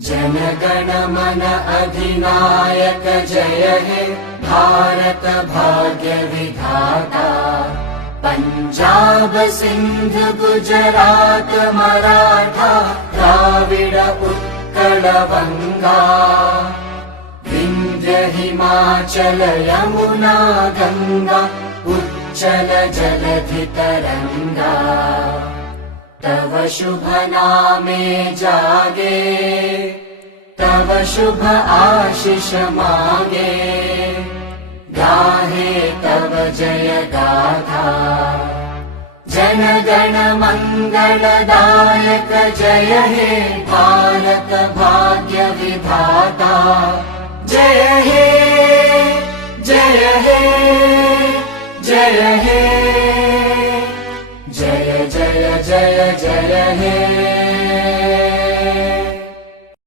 जनगण मन अधिनायक जय हे भारत भाग्य विधाता। पंजाब सिंध गुजरात मराठा द्राविड उत्कल बंगा। विंध्य हिमाचल यमुना गंगा उच्चल जलधि तरंगा। तव शुभ नामे जागे तव शुभ आशीष मागे। गाहे तव जय गाथा जन गण मंगलदायक जय हे भारत भाग्य विधाता। जय हे